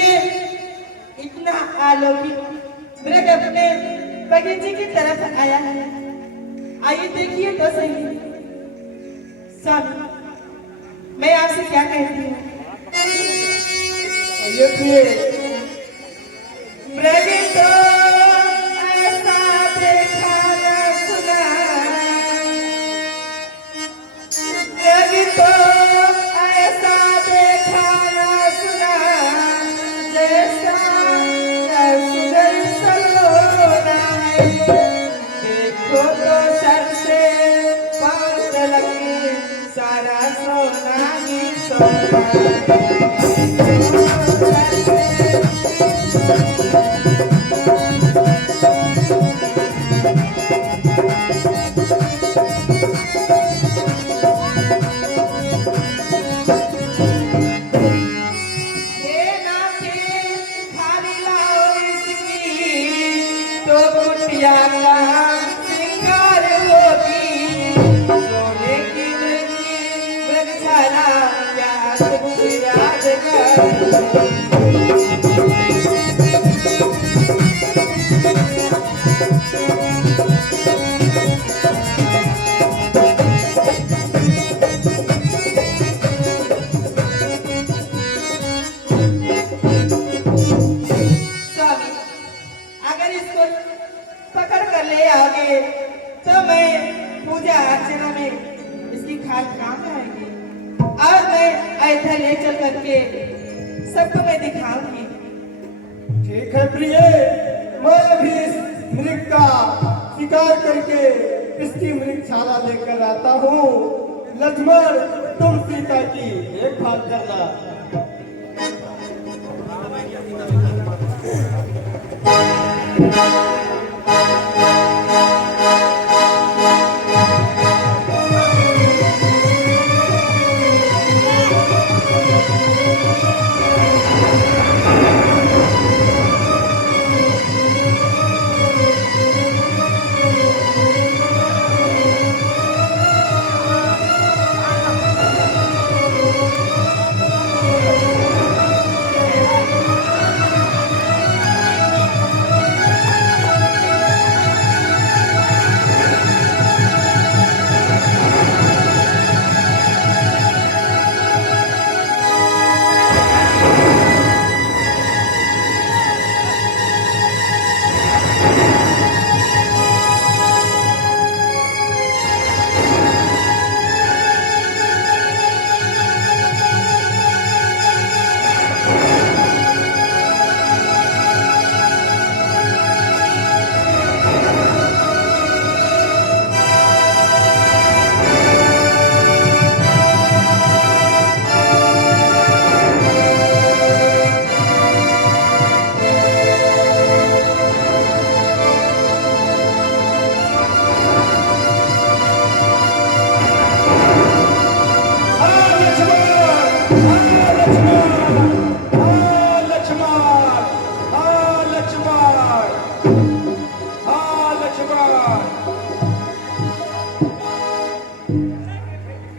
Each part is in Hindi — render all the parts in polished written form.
देखिए इतना अलौकिक मृग अपने बगीचे की तरफ आया है। आइए देखिए तो सही। स्वामी, मैं आपसे क्या कहती हूँ? मृग तो ऐसा देखा न सुना, मृग तो ऐसा देखा न सुना, जैसा सुंदर सलोना है। देखो तो सर से पांव तक सारा सोना ही सोना तो मैं पूजा अर्चना में इसकी खाद काम आएगी। आज मैं अयोध्या ले चल करके सबको मैं दिखाऊंगी। ठीक है प्रिय, मैं भी इस मृग का शिकार करके इसकी मृगशाला लेकर आता हूँ। लक्ष्मण, तुम सीता की देखभाल करना।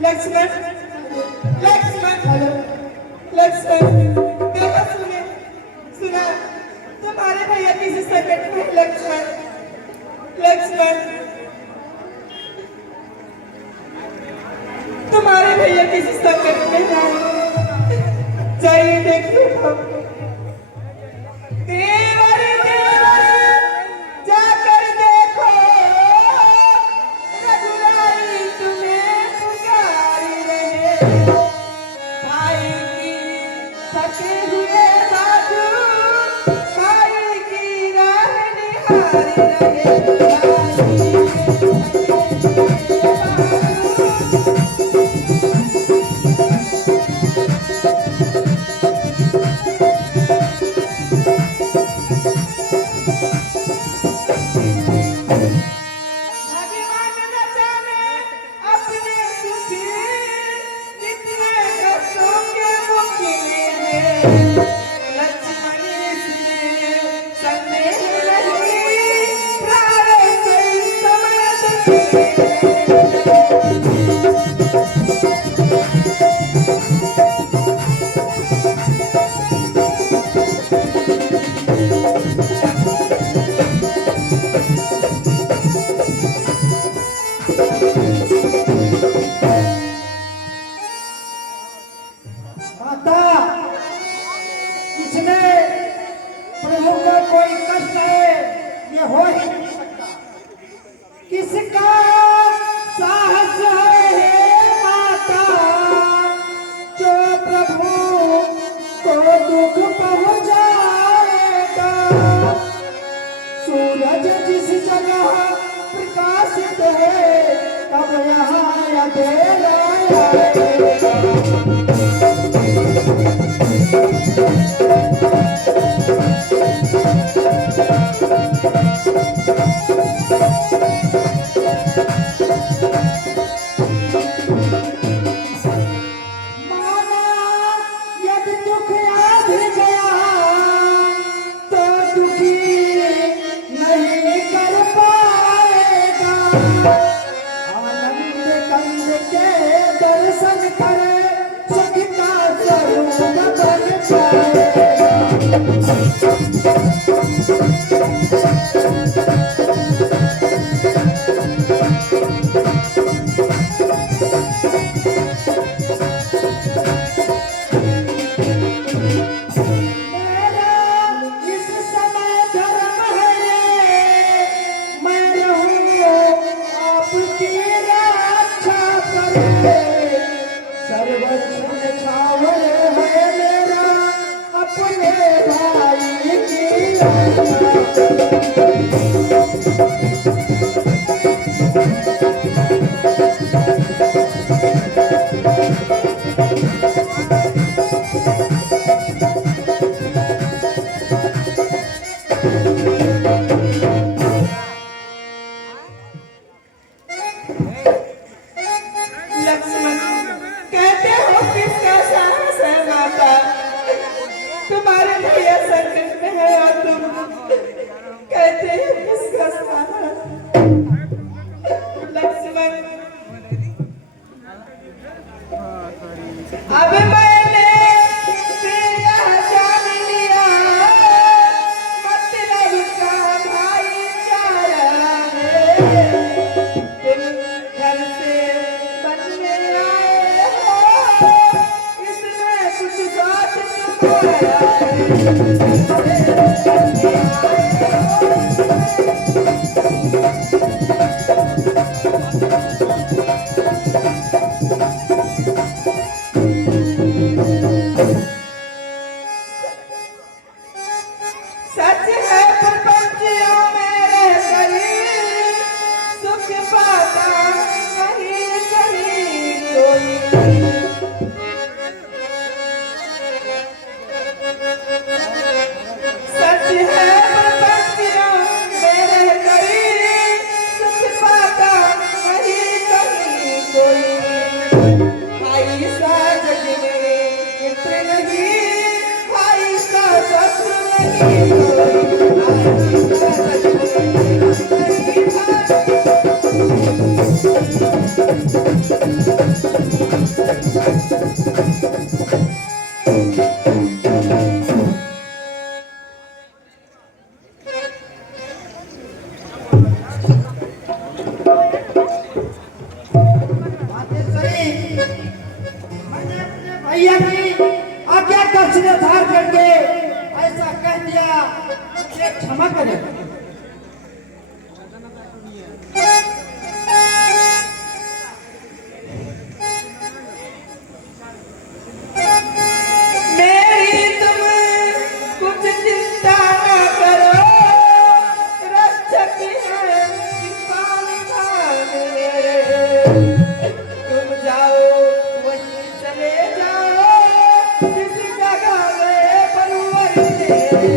लक्ष्मण, लक्ष्मण, लक्ष्मण, देखो सुने, सुना तुम्हारे भैया किसी संकट में। लक्ष्मण, लक्ष्मण, तुम्हारे भैया किसी संकट में हैं। जाइए देखिए हम। देवर देवर जाकर देखो, रघुराई तुम्हें पुकारी रहे। भाई की थके हुए बाजू, भाई की राह निहारी रहे। लक्ष्मण इसमें संदेह नहीं, इसमें प्रभु को कोई कष्ट है ये हो ही नहीं सकता। किसका साहस है हे माता जो प्रभु को दुख पहुंचाएगा। सूरज जिस जगह प्रकाशित है तब यहाँ अंधेरा आएगा। माना यदि दुख आ भी गया तो दुखी नहीं कर पाएगा। आनंद कंद के दर्शन करे सुख का स्वरूप बन जाएगा। मेरा इस समय धर्म है ये, मैं रहूं आपकी रक्षा करे। सर्वक्षण छावर है मेरा अपने भाई की रक्षा करे। लक्ष्मण, कहते हो किसका साहस है माता? तुम्हारे भैया संकट में है और तुम कहते हो किसका साहस? लक्ष्मण, अब मैंने फिर यह जान लिया मतलब का भाईचारा है। तुम घर से बनने आए हो, इसमें कुछ बात तुम्हारा सच है प्रपंचियों में रहकर सुख पाता नहीं कहीं कोई। सच है प्रपंचियों में रहकर सुख पाता नहीं कहीं कोई। भाई सा जग में मित्र नहीं, भाई सा शत्रु नहीं कोई। भाई सा जग में मित्र नहीं, भाई मातेश्वरी, मैंने अपने भैया की आज्ञा का शिरोधार करके ऐसा कह दिया, मुझे क्षमा करें। मेरी तुम कुछ चिंता न करो, रक्षक है कृपानिधान मेरे। तुम जाओ वहीं चले जाओ जिस जगह में परवर तेरे।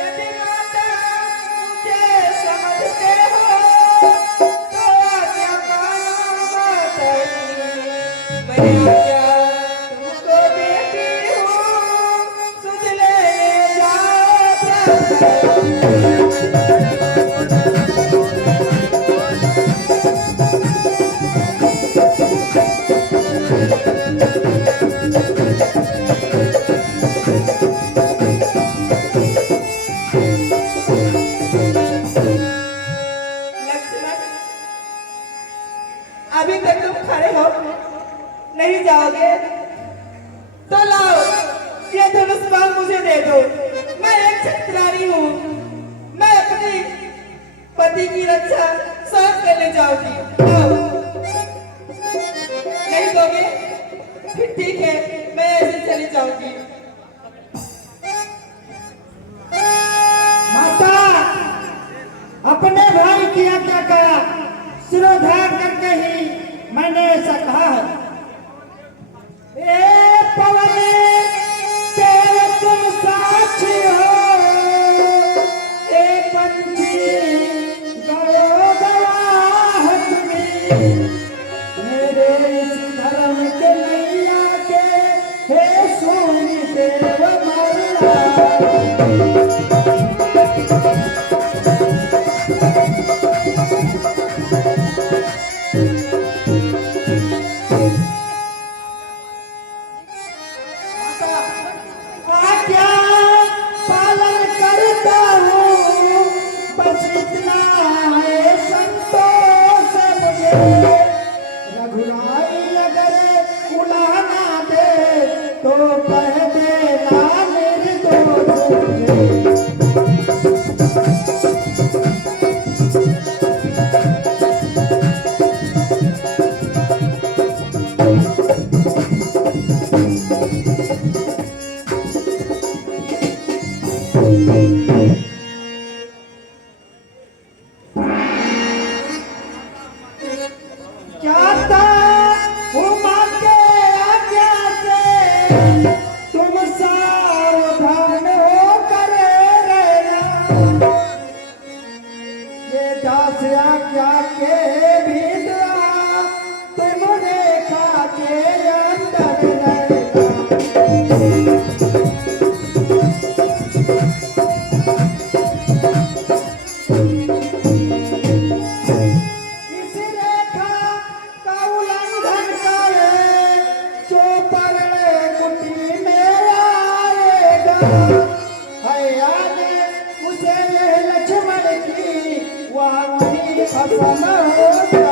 यदि माता मुझे समझते हो तो आज्ञा मानो माता की। मैं आज्ञा तुमको देती हूँ, सुध लेने जाओ प्रभु। दो, मैं एक छत्रारी हूँ। मैं अपने पति की रक्षा स्वयं करने जाऊंगी। आओ। नहीं दोगे? फिर ठीक है, मैं ऐसे चली जाऊंगी। माता, अपने भाई की आज्ञा का सिरोधार करके ही मैंने ऐसा कहा है। ए पवन देव तुम साक्षी हो, ए पंछी गयो गवाह तुम्हें, मेरे इस धर्म के नैया के हे सोनी देव मारा। आज्ञा पालन करता हूँ, बस इतना है संतोष मुझे। रघुराई अगर उलाहना दे तो कह देना निर्दोष मुझे। क्या था उमा के आज्ञा से तुम सावधान हो कर रहना, ये दास आज्ञा के भीतर तुम रेखा के अंदर रहना। इस रेखा का उल्लंघन करे जो परणे कुटी में आएगा, है आगे उसे यह लक्ष्मण की वह वही खत्म हो गया।